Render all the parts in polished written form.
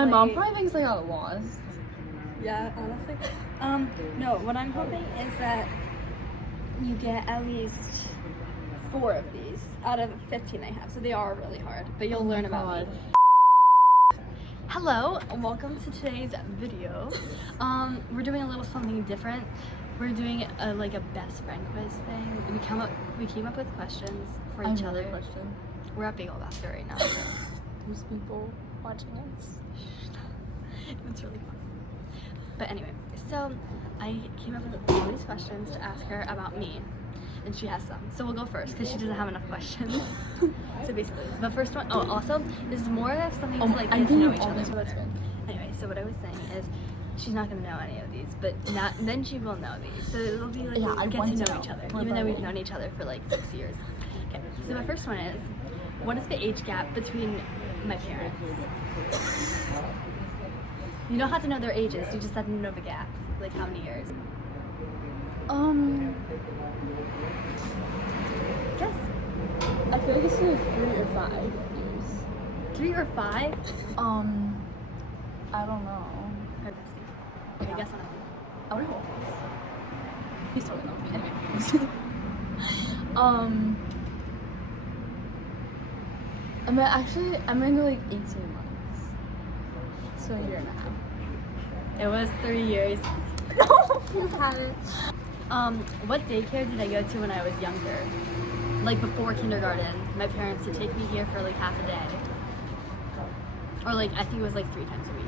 My mom probably thinks I got lost. Yeah, honestly. No, what I'm hoping is that you get at least 4 of these out of 15 I have. So they are really hard, but you'll learn about me. Hello, welcome to today's video. We're doing a little something different. We're doing a best friend quiz thing. We came up with questions for each other. Question. We're at Bagel Basket right now. So. There's people watching us. It's really fun. But anyway, so I came up with all these questions to ask her about me, and she has some. So we'll go first because she doesn't have enough questions. So basically, the first one. Oh, also, this is more of something to get to know each other. So that's good. Anyway, so what I was saying is, she's not gonna know any of these, but then she will know these. So it'll be like get to know each other, even though we've known each other for like 6 years. Okay. So my first one is, what is the age gap between my parents? You don't have to know their ages, you just have to know the gap. Like how many years? Guess. I feel like it's either 3 or 5 years. 3 or 5? I don't know. Okay, guess one of them. I would hope. He's totally not me. Anyway. I'm gonna go like 18 months. So a year and a half. It was 3 years. No, you had it. What daycare did I go to when I was younger? Like before kindergarten, my parents would take me here for like half a day. Or like, I think it was like 3 times a week.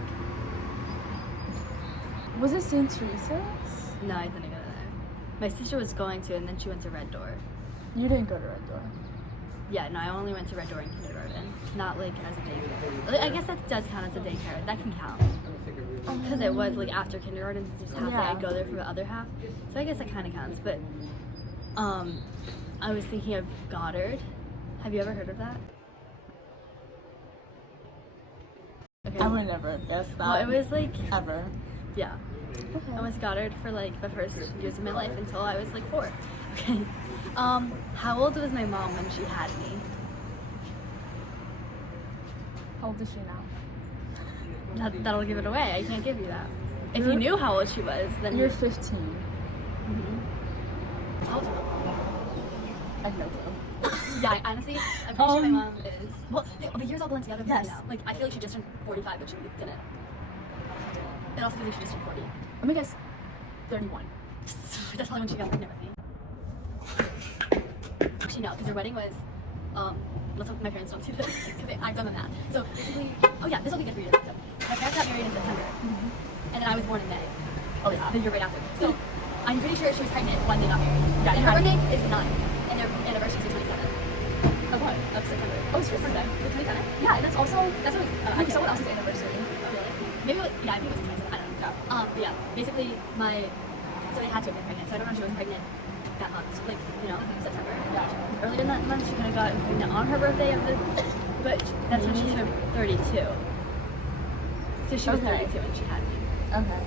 Was it St. Teresa's? No, I didn't go there. My sister was going to, and then she went to Red Door. You didn't go to Red Door. Yeah, no, I only went to Red Door in kindergarten. Not like as a daycare. I guess that does count as a daycare. That can count. Because it was like after kindergarten, just half day I'd go there for the other half. So I guess that kind of counts. But I was thinking of Goddard. Have you ever heard of that? Okay. I would never have guessed that. Well, it was like ever. Yeah. Okay. I went to Goddard for like the first years of my life until I was like 4. Okay. How old was my mom when she had me? How old is she now? That'll give it away. I can't give you that. If you knew how old she was, then you're 15. Mm-hmm. How old? I have no clue. Yeah, honestly, I'm pretty sure my mom is. Well, the years all blend together. Yes. Now. Like, I feel like she just turned 45, but she didn't. It also feels like she just turned 40. Let me guess. 31. That's probably when she got pregnant with me. Actually, no, because her wedding was. Let's hope my parents don't see this because I've done the math. So basically, oh yeah, this will be good for you. So my parents got married in September, and then I was born in May. Oh, yeah, the year right after. So I'm pretty sure she was pregnant when they got married. Yeah, and her birthday is 9, and their anniversary is the 27th. Of what? Of September. Oh, it's her birthday. The 27th? Yeah, and that's what someone else's anniversary. Really? Maybe, yeah, I think it was the 27th. I don't know. But yeah, basically so they had to have been pregnant. So I don't know if she was pregnant that month, like, September. Yeah. Earlier in that month, she could have gotten pregnant on her birthday but that's when she turned 32. So she was 32 when she had me. Okay.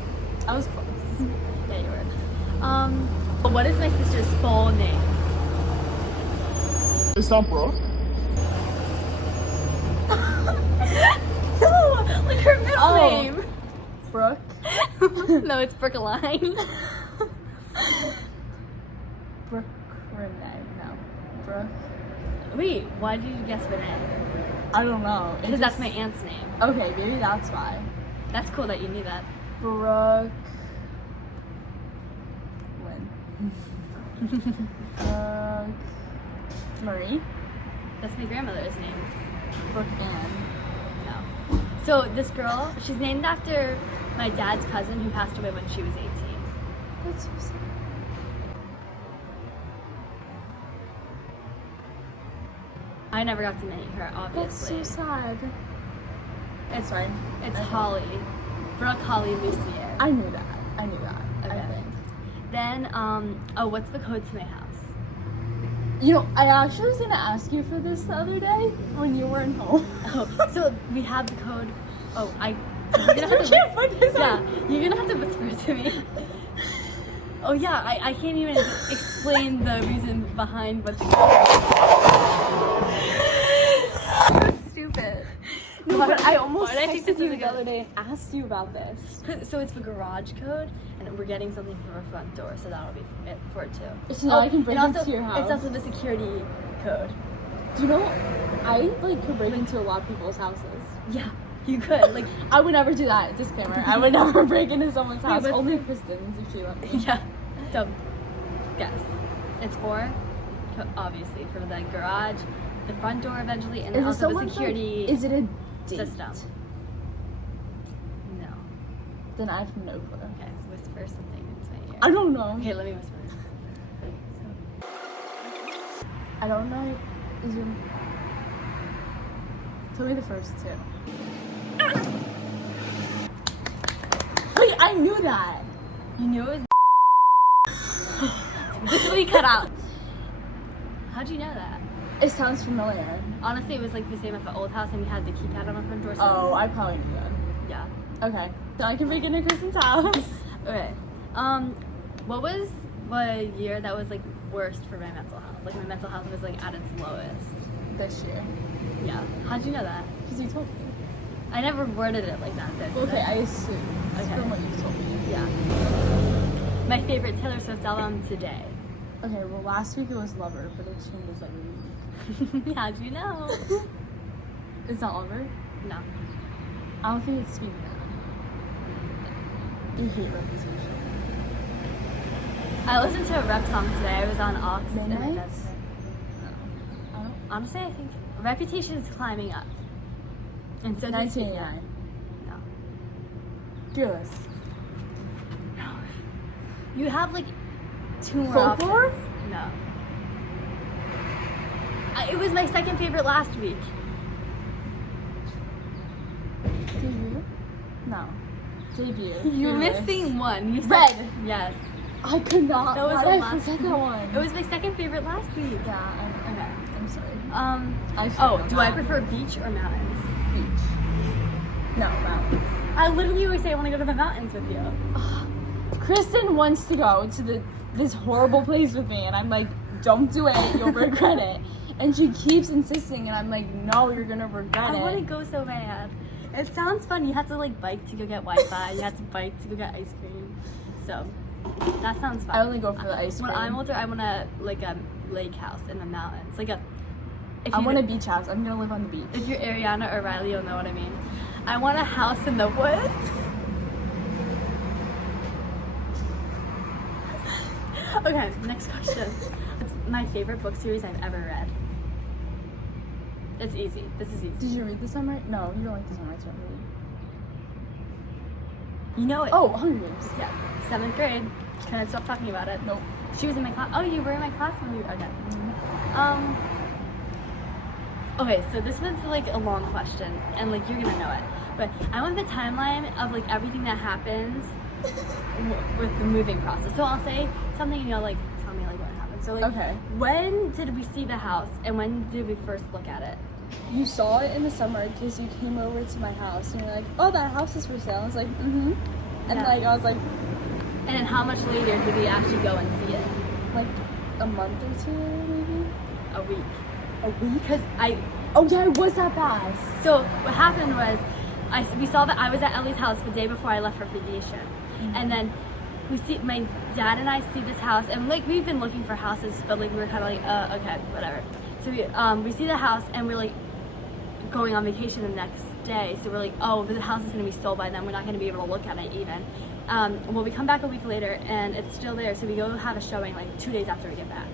I was close. Yeah, you were. What is my sister's full name? It's not Brooke. No, like her middle name. Brooke. No, it's Brookeline. Brooke Renee. No. Brooke. Wait, why did you guess Renee? I don't know. Because that's my aunt's name. Okay, maybe that's why. That's cool that you knew that. Brooke. Lynn. Marie. That's my grandmother's name. Brooke Ann. No. So this girl, she's named after my dad's cousin who passed away when she was 18. That's so sad. I never got to meet her, obviously. That's so sad. It's fine. It's Holly. Brooke Holly Lucier. I knew that. Okay. I think. Then, what's the code to my house? I actually was gonna ask you for this the other day when you weren't home. Oh, so we have the code. Oh, you're gonna have to you're gonna have to whisper it to me. Oh yeah, I can't even explain the reason behind what the so stupid. No, my god, I almost Why did I think this texted you was a the other good- day and asked you about this. So it's the garage code, and we're getting something for our front door, so that'll be it for it too. So now I can break and into your house. It's also the security code. Do you know, I like could break into a lot of people's houses. Yeah, you could. Like, I would never do that. Disclaimer. I would never break into someone's house. but- Only Kristen's if she let me. yeah. So, guess. It's for, obviously, for the garage, the front door eventually, and Is it also the someone's, security like, is it a date? system. No. Then I have no clue. Okay, so whisper something into my ear. I don't know. Okay, let me whisper. So, I don't know. Is your... Tell me the first two. Wait, I knew that. you knew it was this will be cut out. How'd you know that? It sounds familiar. Honestly, it was like the same at the old house, and we had the keypad on our front door. So Oh, I probably knew that. yeah. Okay. So I can break into Kristen's house. Okay. What was the year that was like worst for my mental health? Like my mental health was like at its lowest. This year. Yeah. How'd you know that? Because you told me. I never worded it like that. Did Okay, I? I assume. Okay. From what you told me. Yeah. My favorite Taylor Swift album today. Okay, well last week it was Lover, but it changes every week. How'd you know? It's not Lover? No. I don't think it's Speaking Out. You hate Reputation. I listened to a rap song today. I was on Aux. and Midnight? that's- I don't. Honestly, I think Reputation is climbing up. And so does Speaking Out. 1989. No. Fearless. You have like two more Folklore? options. No. It was my second favorite last week. Debut? No. Debut. You're Fearless. missing one. You said Red. yes. I could not. That was Why the did I last forget that one? It was my second favorite last week. Yeah, Okay. I'm sorry. I should Oh, know do I that. prefer beach or mountains? Beach. No, mountains. I literally always say I want to go to the mountains with you. Kristen wants to go to this horrible place with me, and I'm like, don't do it, you'll regret it. And she keeps insisting, and I'm like, no, you're gonna regret I it. want to go so bad. It sounds fun. You have to like bike to go get Wi-Fi. You have to bike to go get ice cream. So that sounds fun. I only go for the ice cream. When I'm older, I want a like a lake house in the mountains. Like a. I want a beach house. I'm gonna live on the beach. If you're Ariana or Riley, you'll know what I mean. I want a house in the woods. Okay, next question. It's my favorite book series I've ever read. It's easy. This is easy. Did you read the summer? No, you don't like the Sunrise movie. You know it. Oh, Hunger Games. Yeah. 7th grade. Couldn't stop talking about it. Nope. She was in my class. Oh, you were in my class when we. Okay. Okay, so this one's like a long question, and like you're gonna know it. But I want the timeline of like everything that happens with the moving process. So I'll say something, and you'll like tell me like what happened. So like, Okay. when did we see the house, and when did we first look at it? You saw it in the summer because you came over to my house and you're like, oh, that house is for sale. I was like, mm-hmm. And Yeah. like, I was like, And then how much later did we actually go and see it? like a month or two later, maybe? A week. A week? Because Oh yeah, it was that fast. So what happened was, we saw that I was at Ellie's house the day before I left for vacation, and then my dad and I see this house, and like we've been looking for houses, but like we were kind of like, okay, whatever. So we see the house, and we're like going on vacation the next day. So we're like, oh, the house is gonna be sold by then. We're not gonna be able to look at it even. Well, we come back a week later, and it's still there. So we go have a showing like 2 days after we get back.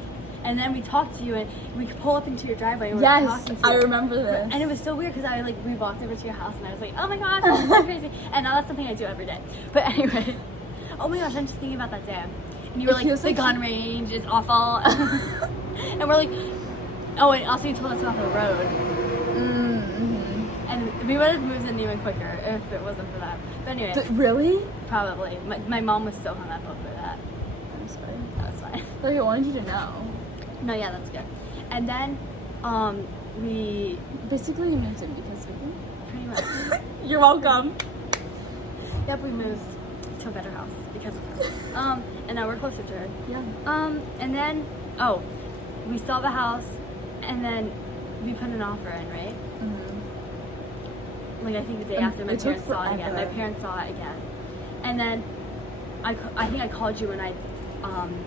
And then we talked to you, and we could pull up into your driveway. And we were Yes, talking to I you. remember this. And it was so weird because we walked over to your house, and I was like, oh my gosh, this is so crazy. And now that's something I do every day. But anyway, oh my gosh, I'm just thinking about that day. And you were It like, feels the like gun range is awful. And we're like, oh, and also you told us about the road. And we would have moved in even quicker if it wasn't for that. But anyway, Really? probably. My mom was so hung up over that. I'm sorry. That's fine. Okay, I wanted you to know. No, yeah, that's good. And then we Basically, you moved in because of me. pretty much. You're welcome. Yep, we moved to a better house because of her. And now we're closer to her. Yeah. And then we saw the house, and then we put an offer in, right? like I think the day after my it took parents saw it again. My forever. parents saw it again. And then I think I called you when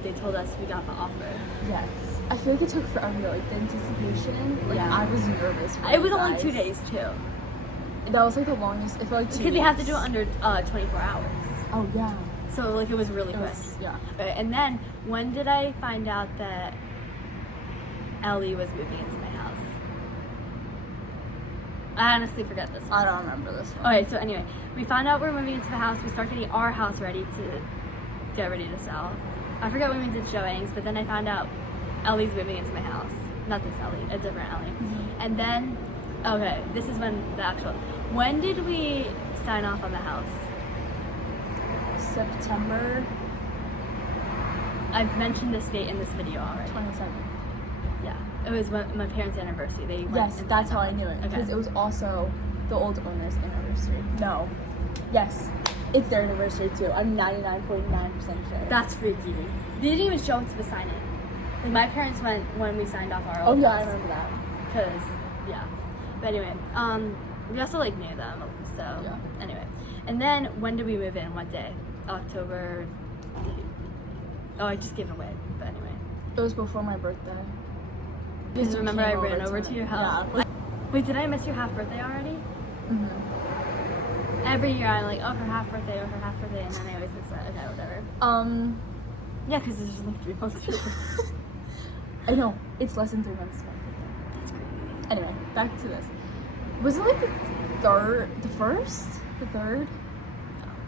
they told us we got the offer. Yes. I feel like it took forever, like the anticipation. Like Yeah. I was nervous. For It was you only guys. 2 days too. That was like the longest. It felt like 2 Because they have to weeks. do it under 24 hours. Oh yeah. So like it was really It quick. was, yeah. And then when did I find out that Ellie was moving into my house? I honestly forget this one. I don't remember this one. Okay, so anyway, we found out we're moving into the house. We start getting our house ready to get ready to sell. I forget when we did showings, but then I found out Ellie's moving into my house. Not this Ellie, a different Ellie. Mm-hmm. And then, okay, this is when the actual. When did we sign off on the house? September I've mentioned this date in this video already. 22nd. Yeah, it was my parents' anniversary. They went Yes, and that's signed how I off. knew it. Okay. Because it was also the old owner's anniversary. No. Yes. It's their anniversary too. I'm 99.9% sure. That's freaky. They didn't even show it to the sign in. Like my parents went when we signed off our Oh old yeah, I house. remember that. Cause yeah. But anyway, we also like knew them. So Yeah. anyway, and then when did we move in? What day? October. Oh, I just gave it away. But anyway. It was before my birthday. Because You remember came I ran over me. to your house. Yeah. Wait, did I miss your half birthday already? Mm-hmm. Every year I'm like, oh, her half birthday, and then I always miss it. Okay, whatever. Yeah, because it's just like 3 months. I know. It's less than 3 months to my birthday. That's crazy. Anyway, back to this. Was it like the third, the first, the third,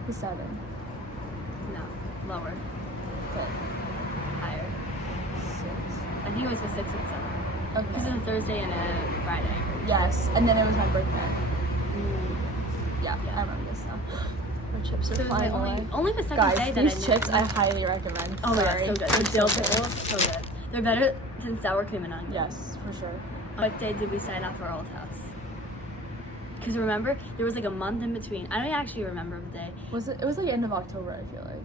the seventh, No, lower, fifth, higher. sixth? I think it was the 6th and 7th. Because Okay. it's a Thursday and a Friday. Yes, and then it was my birthday. Yeah, Yeah. I remember this now. The chips are So it was my flying away. only the second Guys, day that these I knew. chips I highly recommend. Oh my god, Sorry. so good. They're The dill so good. pickles, so good. They're better than sour cream and onion. Yes, for sure. What day did we sign off our old house? Because remember, there was like a month in between. I don't actually remember the day. Was it? It was like end of October, I feel like.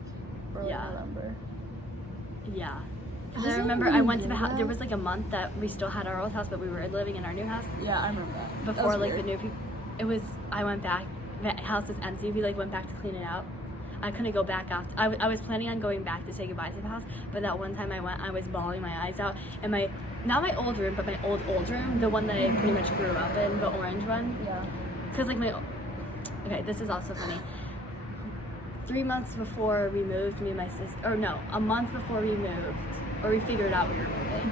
Early Yeah. November. Yeah. Was Because I it remember really I went to the that? house. There was like a month that we still had our old house, but we were living in our new house. Yeah, I remember that. That Before was like weird. the new people. It was, I went back. The house was empty. We like went back to clean it out. I couldn't go back after. I was planning on going back to say goodbye to the house, but that one time I went, I was bawling my eyes out. And not my old room, but my old room, the one that I pretty much grew up in, the orange one. Yeah. Because like okay, this is also funny. 3 months before we moved, me and my sister, or no, a month before we moved, or we figured out we were moving,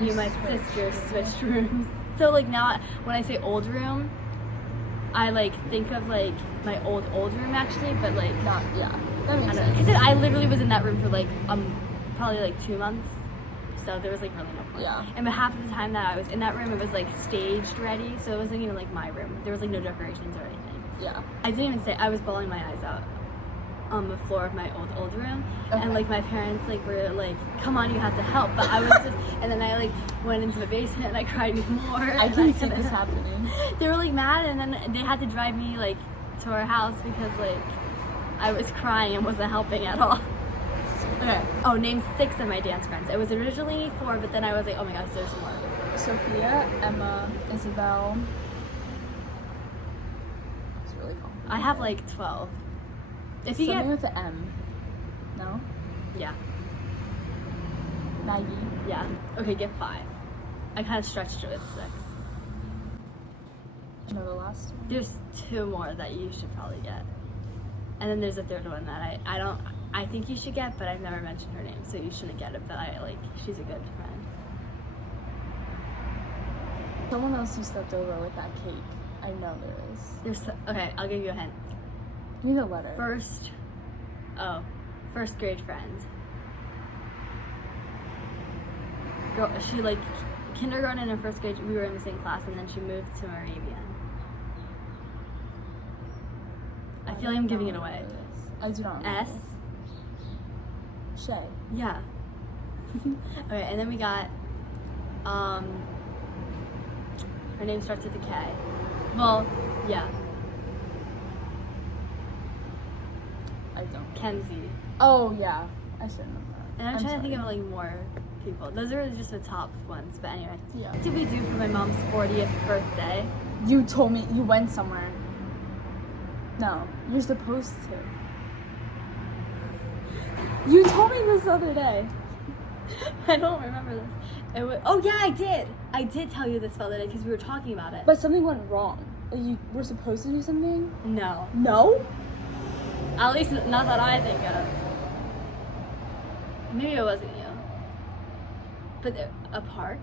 me and my sister switched rooms. So like now, when I say old room, I like think of like my old room actually, but like Not, yeah. That I makes don't know. sense. Because I literally was in that room for like probably like 2 months. So there was like really no point. Yeah. And but half of the time that I was in that room, it was like staged ready, so it wasn't even like my room. There was like no decorations or anything. Yeah. I didn't even say, I was bawling my eyes out on the floor of my old room. Okay. And like my parents like were like, come on, you have to help. But I was just, and then I like went into the basement and I cried more. I can see this happening. They were like mad, and then they had to drive me like to our house because like I was crying and wasn't helping at all. Okay. Oh, name 6 of my dance friends. It was originally 4, but then I was like, oh my gosh, there's more. Sophia, Emma, Isabel. It's really complicated. I have like 12. If you Something get, with the M. No? yeah, Maggie. yeah. Okay, get 5. I kind of stretched it with 6. No, the last one. There's 2 more that you should probably get, and then there's a 3rd one that I think you should get, but I've never mentioned her name, so you shouldn't get it. But she's a good friend. Someone else you slept over with that cake. I know there is. Okay, I'll give you a hint. Give me the letter. First grade friend. Girl, she like kindergarten and first grade, we were in the same class, and then she moved to Moravian. I feel like I'm giving it away. I do not remember. S? Shay. Yeah. Okay, and then we got, her name starts with a K. Well, yeah, I don't. Kenzie. Oh, yeah. I should know that. And I'm trying to think of like more people. Those are just the top ones, but anyway. Yeah. What did we do for my mom's 40th birthday? You told me you went somewhere. No, you're supposed to. You told me this the other day. I don't remember this. Oh yeah, I did. I did tell you this the other day because we were talking about it. But something went wrong. Like you were supposed to do something? No. No? At least not that I think of. Maybe it wasn't you. But a park?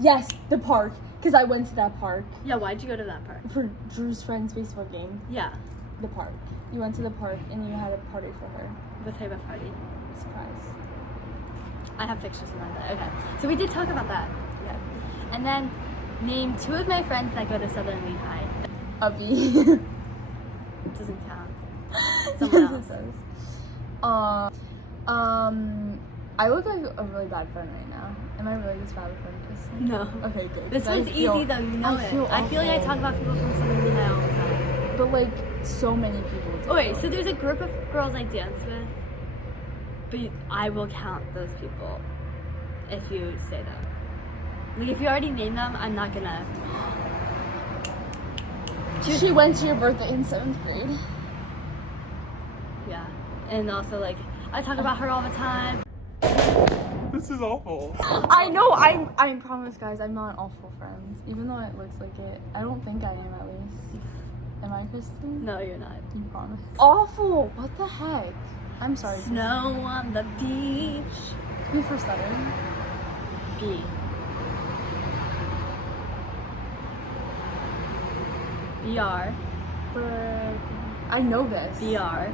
Yes, the park. Because I went to that park. Yeah, why'd you go to that park? For Drew's friend's baseball game. Yeah. The park. You went to the park and you had a party for her. What type of party? Surprise. I have pictures of that. Okay. So we did talk about that. Yeah. And then name 2 of my friends that go to Southern Lehigh. Abby. Doesn't count. Someone else. It does. I look like a really bad friend right now. Am I really this bad friend, Kristen? No. Okay, good. This one's easy though, you know it. I feel like I talk about people from Southern Lehigh all the time. But like, so many people do. Oh wait, so there's a group of girls I dance with, but I will count those people if you say them. Like if you already named them, I'm not gonna. She went to your birthday in 7th grade. Yeah, and also like I talk about her all the time. This is awful. I know. I promise, guys. I'm not awful friends, even though it looks like it. I don't think I am, at least. Am I, Kristen? No, you're not. You promise? Awful. What the heck? I'm sorry. Snow on the beach. Can we first letter? B. BR. I know this. BR.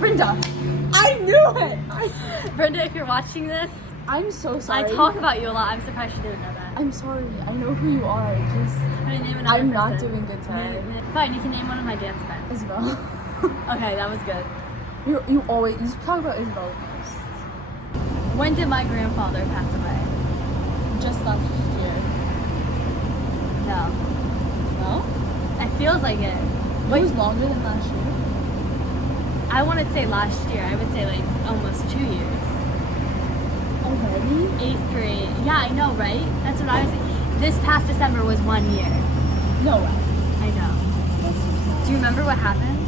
Brenda. I knew it. Brenda, if you're watching this, I'm so sorry. I talk about you a lot. I'm surprised you didn't know that. I'm sorry. I know who you are. Just I'm not doing good today. Fine, you can name one of my dance friends. Isabel. Okay, that was good. You talk about Isabel the most. When did my grandfather pass away? Just last year. No. No? It feels like it. It was longer than last year. I wouldn't say last year. I would say like almost 2 years. Already? 8th grade. Yeah, I know, right? That's what I was saying. This past December was 1 year. No way. I know. That's so sad. Do you remember what happened?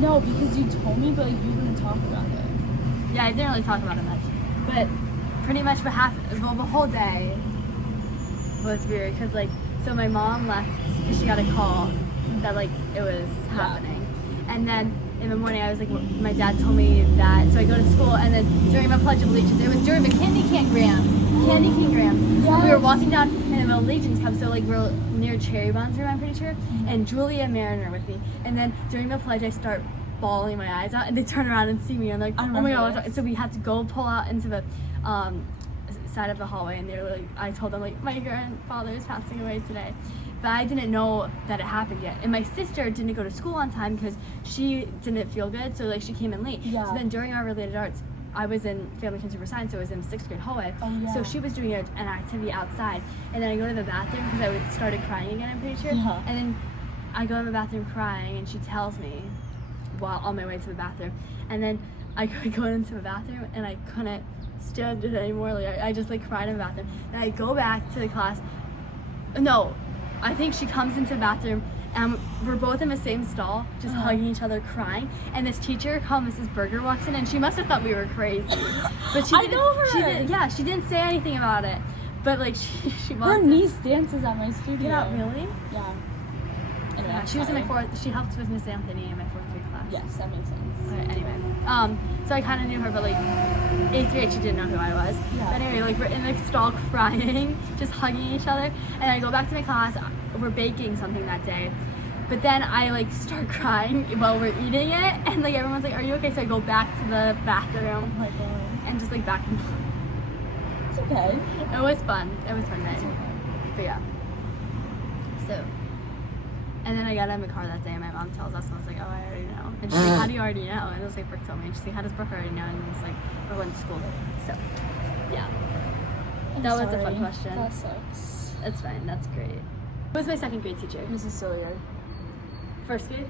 No, because you told me, but you didn't talk about it. Yeah, I didn't really talk about it much. But pretty much what happened, well, the whole day was weird. Because, like, so my mom left because she got a call that, like, it was happening. And then in the morning, I was like, my dad told me that. So I go to school, and then during my Pledge of Allegiance, it was during the Candy Cane Grams. Yes. We were walking down, and the Allegiance Cup, so like we're near Cherry Bonds room, I'm pretty sure, and Julia Mariner with me. And then during the pledge, I start bawling my eyes out, and they turn around and see me, and like, oh my god, what's wrong? So we had to go pull out into the side of the hallway, and they were like, I told them like, my grandfather is passing away today. But I didn't know that it happened yet. And my sister didn't go to school on time because she didn't feel good, so like she came in late. Yeah. So then during our related arts, I was in family consumer science, so I was in 6th grade hallway. Oh, yeah. So she was doing an activity outside, and then I go to the bathroom because I started crying again, I'm pretty sure. Yeah. And then I go in the bathroom crying, and she tells me while on my way to the bathroom. And then I go into the bathroom, and I couldn't stand it anymore. Like I just like cried in the bathroom. And I go back to the class. No, I think she comes into the bathroom, and we're both in the same stall, just hugging each other, crying. And this teacher called Mrs. Berger walks in, and she must have thought we were crazy. But she didn't. I know her. She didn't say anything about it. But like she must. Her niece dances at my studio. Yeah, really? Yeah. Anyway, Yeah, she was in my 4th. She helped with Miss Anthony in my 4th grade class. Yes, that makes sense. Okay, anyway, so I kind of knew her, but like 8th grade, she didn't know who I was. Yeah. But anyway, like we're in the stall crying, just hugging each other, and I go back to my class. We're baking something that day, but then I like start crying while we're eating it, and like everyone's like, "Are you okay?" So I go back to the bathroom Oh my god. and just like back and forth. It's okay. It was fun. It was fun night. It's okay. But yeah. So, and then I got in the car that day, and my mom tells us, and I was like, "Oh, I already know." And she's like, "How do you already know?" And I was like, "Brooke told me." And she's like, "How does Brooke already know?" And it's like, we went to school together. So, yeah. That was a fun question. That sucks. That's fine. That's great. Who was my 2nd grade teacher? Mrs. Silliard. 1st grade?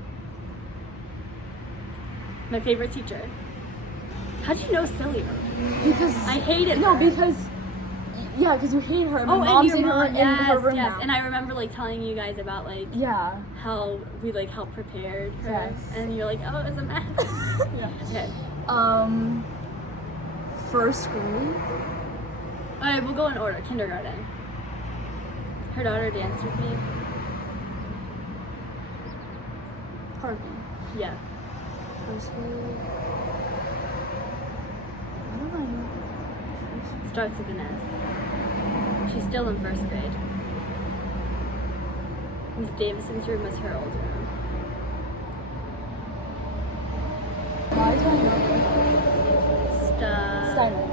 My favorite teacher. How do you know Silly? Because I hated no, her. because Yeah, because you hate her. My Oh, and mom's your in her mom, in yes, her room yes. now. And I remember like telling you guys about like Yeah. how we like helped prepared her, Yes. and you're like, oh, it was a mess. Yeah. Okay. First grade. Alright, we'll go in order. Kindergarten. Her daughter danced with me. Harvey. Yeah. First grade. What do I know? Starts with an S. She's still in first grade. Miss Davison's room was her old room. Why do I know? Steiner.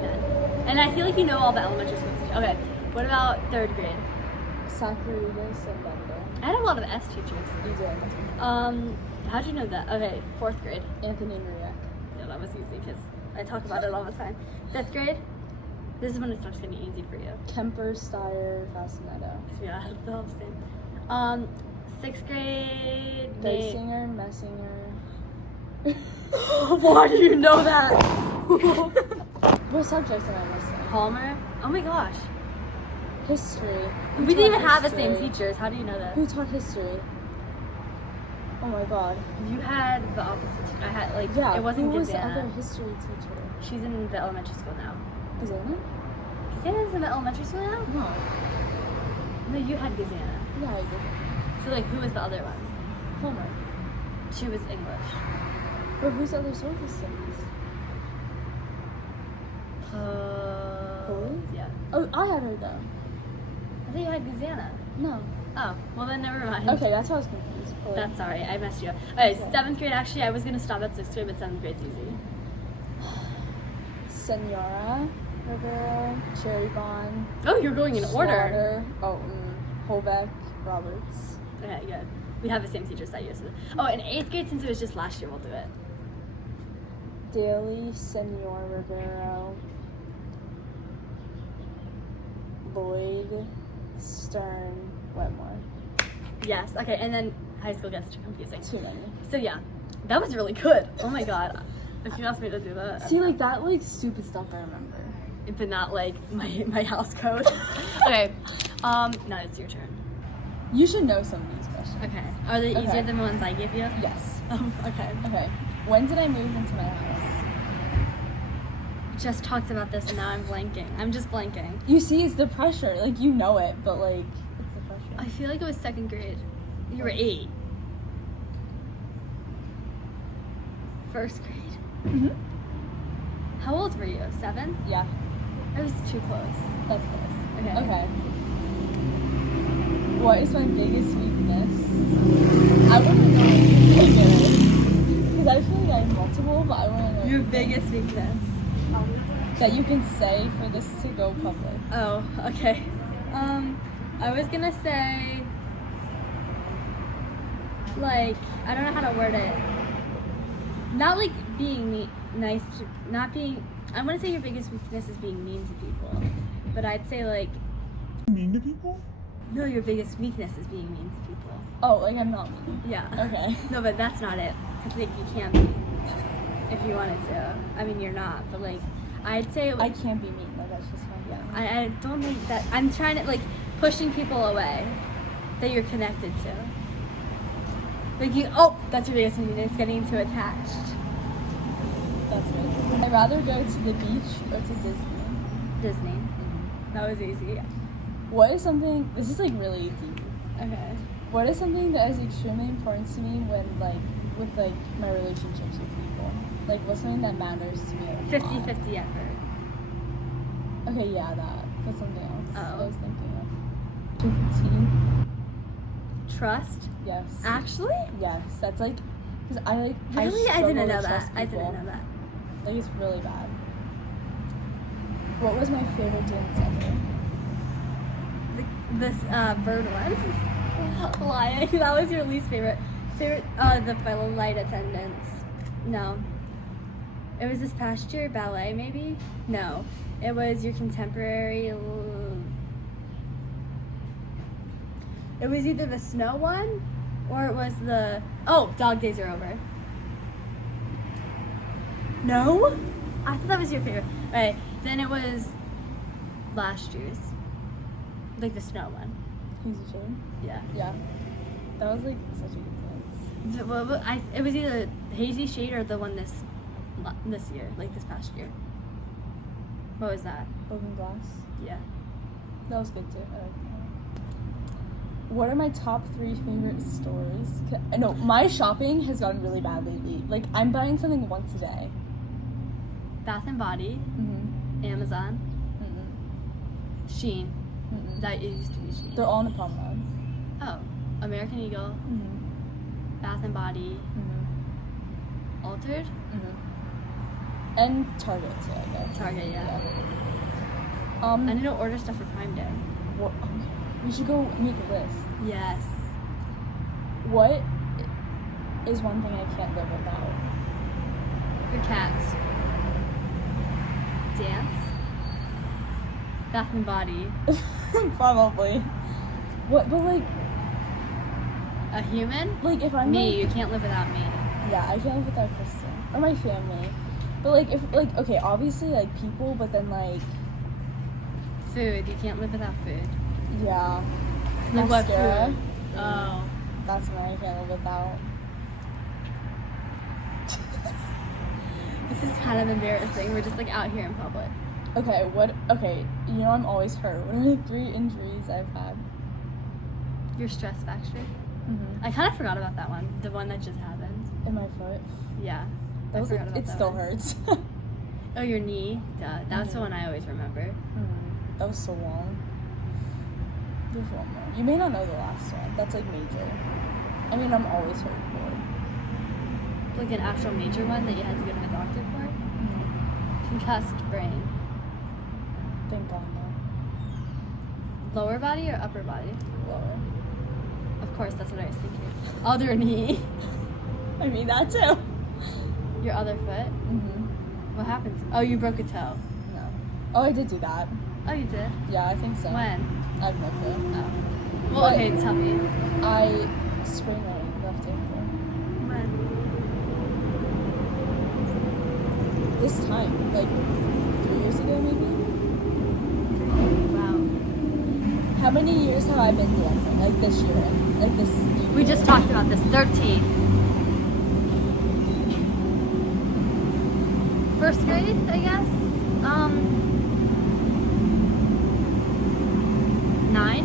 Good. And I feel like you know all the elementary school teachers. Okay, what about third grade? Sacaritas and Bender. I had a lot of S teachers. You did. How'd you know that? Okay, fourth grade. Anthony Mariak. Yeah, that was easy because I talk about it all the time. Fifth grade? This is when it starts getting easy for you. Kemper, Steyer, Fascinetto. Yeah, the whole same. Sixth grade. Singer, Messinger. Why do you know that? What subjects am I missing? Palmer? Oh my gosh. History. Who We didn't even taught have the same history? teachers. How do you know that? Who taught history? Oh my god. You had the opposite teacher. I had like, Yeah, it wasn't who was the Gazana. other history teacher? She's in the elementary school now. Gazana? Gazana's in the elementary school now? No. No, you had Gazana. Yeah, I did. So like, who was the other one? Homer. She was English. But who's the other social studies? Chloe? Yeah. Oh, I had her though. I think you had Gazana. No. Oh, well then never mind. Okay, that's why I was confused. Chloe. That's sorry, I messed you up. Okay, Okay. 7th grade, actually, I was gonna stop at 6th grade, but 7th grade's easy. Senora, Rivera, Cherry Bond. Oh, you're going in order. Slaughter, Hobeck, Roberts. Okay, good. We have the same teachers that year. So. Oh, in 8th grade, since it was just last year, we'll do it. Daly, Senor, Rivero, Lloyd, Stern, Wetmore. Yes, okay, and then high school gets too confusing. Too many. So yeah, that was really good. Oh my god. If you asked me to do that. See, like that, like stupid stuff I remember. But not like my house code. Okay, now it's your turn. You should know some of these questions. Okay, are they Okay. easier than the ones I give you? Yes. Oh, okay. Okay. When did I move into my house? Just talked about this and now I'm blanking. I'm just blanking. You see, it's the pressure. Like, you know it, but like, it's the pressure. I feel like it was 2nd grade. You were 8. 1st grade. Mm-hmm. How old were you? 7? Yeah, I was too close. that's close. Okay. Okay. What is my biggest weakness? I want to know what your biggest. Because I feel like I have multiple, but I want to know Your biggest weakness. that you can say for this to go public. Oh, okay. I was gonna say, like, I don't know how to word it. Not like being nice to, not being, I want to say your biggest weakness is being mean to people. But I'd say, like, Mean to people? no, your biggest weakness is being mean to people. Oh, like I'm not mean. Yeah. Okay. No, but that's not it. Because, like, you can be if you wanted to. I mean, you're not, but, like, I'd say, I can't be mean, though. That's just fine. yeah, I don't think that, I'm trying to, like, pushing people away that you're connected to. Like, you, oh, that's your biggest weakness, getting too attached. That's good. I'd rather go to the beach or to Disney. Disney. That was easy. What is something, this is like really deep. Okay. What is something that is extremely important to me when like, with like my relationships with people? Like what's something that matters to me a lot? 50-50 effort. Okay, yeah, that. But something else I Oh. was thinking of. 15. Trust? Yes. Actually? Yes, that's like, because I like, Really? I struggle didn't to know that. trust I didn't people. know that. Like it's really bad. What was my favorite dance ever? This bird one. Lying. That was your least favorite. Favorite? The flight attendants. No. It was this past year, ballet maybe? No. It was your contemporary. It was either the snow one or it was the. Oh, dog days are over. No? I thought that was your favorite. Right. Then it was last year's. Like the snow one. Hazy shade. Yeah. Yeah. That was like such a good dance. It was either Hazy Shade or the one this year, like this past year. What was that? Broken Glass. Yeah. That was good too. I like that. What are my top 3 favorite stores? No, my shopping has gotten really bad lately. Like, I'm buying something once a day. Bath and Body, Mm-hmm. Amazon, Mm-hmm. Shein. Mm-hmm. That used to be Shein. They're all in the promenade. Oh, American Eagle, Mm-hmm. Bath and Body, Mm-hmm. Altered, Mm-hmm. And Target too, I guess. Target. Yeah. Yeah. I need to order stuff for Prime Day. What, we should go make a list. Yes. What is one thing I can't live without? Your cats. Dance. Bath and Body. Probably. What? But like A human. if I'm Me. like, You can't live without me. yeah, I can't live without Kristen or my family. But like if like okay, obviously like people, but then like Food. You can't live without food. yeah, Like what mascara. food? Oh. That's what I can't live without. This is kind of embarrassing. We're just like out here in public. Okay, what? Okay, you know I'm always hurt. What are the 3 injuries I've had? Your stress factor. Mm-hmm. I kind of forgot about that one. The one that just happened. In my foot. Yeah. That I was forgot like, about it that still one. hurts. Oh, your knee. Duh. That's the Mhm. one I always remember. That was so long. There's one more. You may not know the last one. That's like major. I mean, I'm always hurt for. Like an actual major one that you had to go to the doctor for. Concussed brain. Thank God, no. Lower body or upper body? Lower. Of course, that's what I was thinking. Other knee. I mean, that too. Your other foot. Mm-hmm. What happened? Oh, you broke a toe. No. Oh, I did do that. Oh, you did? Yeah, I think so. When? I have no clue. Oh. Well, But- okay, tell me. I sprained my left ankle. When? This time, like 3 years ago, maybe. Wow. How many years have I been dancing? Like this year, like this. We just talked about this. 13. First grade, I guess. 9,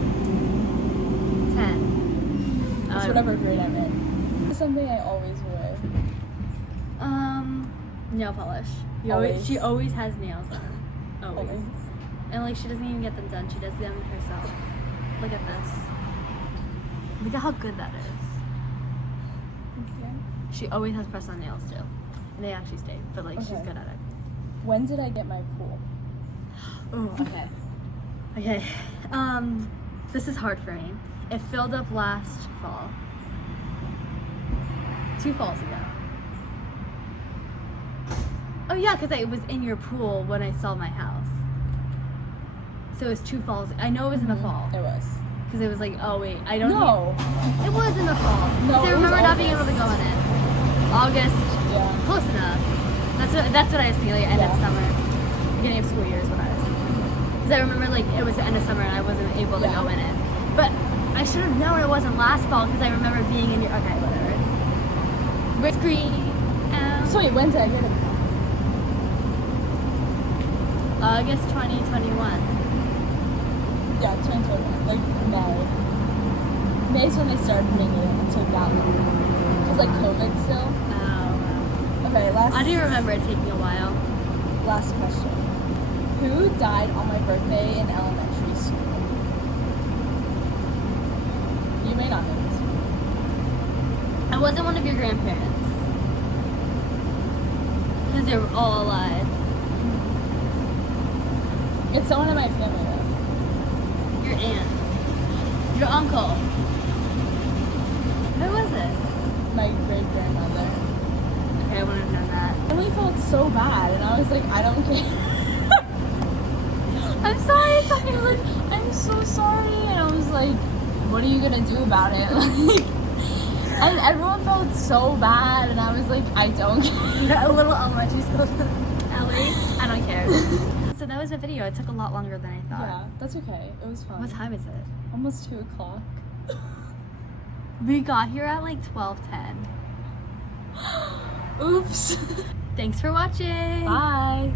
10. It's whatever grade I'm in. It's something I always wear. Nail polish. Always. She always has nails on. Always. Always. And like she doesn't even get them done. She does them herself. Look at this. Look at how good that is. Okay. She always has press on nails too. And they actually stay, but like she's Okay. good at it. When did I get my pool? Oh, okay. Okay. This is hard for me. It filled up last fall. 2 falls ago. Oh yeah, because I was in your pool when I saw my house. So it was 2 falls. I know it was in the fall. It was. Because it was like, oh wait, I don't No. It was in the fall. No, 'Cause I it was remember not being able August. to go in it. August. Yeah. Close enough. That's what I was thinking, like end of Yeah. summer. Beginning of school year is what I was thinking. Because I remember like it was the end of summer and I wasn't able to Yeah. go in it. But I should have known it wasn't last fall because I remember being in your okay, whatever. Red green. So wait, when did I get it? August 2021. Yeah, 2021. Like May. May's when they started making it and took that long. Cause like COVID still. Oh. Okay, I do remember it taking a while. last question. Who died on my birthday in elementary school? You may not know this. I wasn't one of your grandparents. Because they were all alive. It's someone in my family though. Your aunt. Your uncle. Who was it? My great grandmother. Okay, I wouldn't have known that. And we felt so bad, and I was like, I don't care. I'm sorry. It's And he was like, I'm so sorry, and I was like, what are you gonna do about it? Like, and everyone felt so bad, and I was like, I don't care. A little elementary school. Ellie, I don't care. So that was was the video. It took a lot longer than I thought. Yeah, that's okay. It was fun. What time is it? Almost 2 o'clock. We got here at like 12:10. Oops. Thanks for watching. Bye.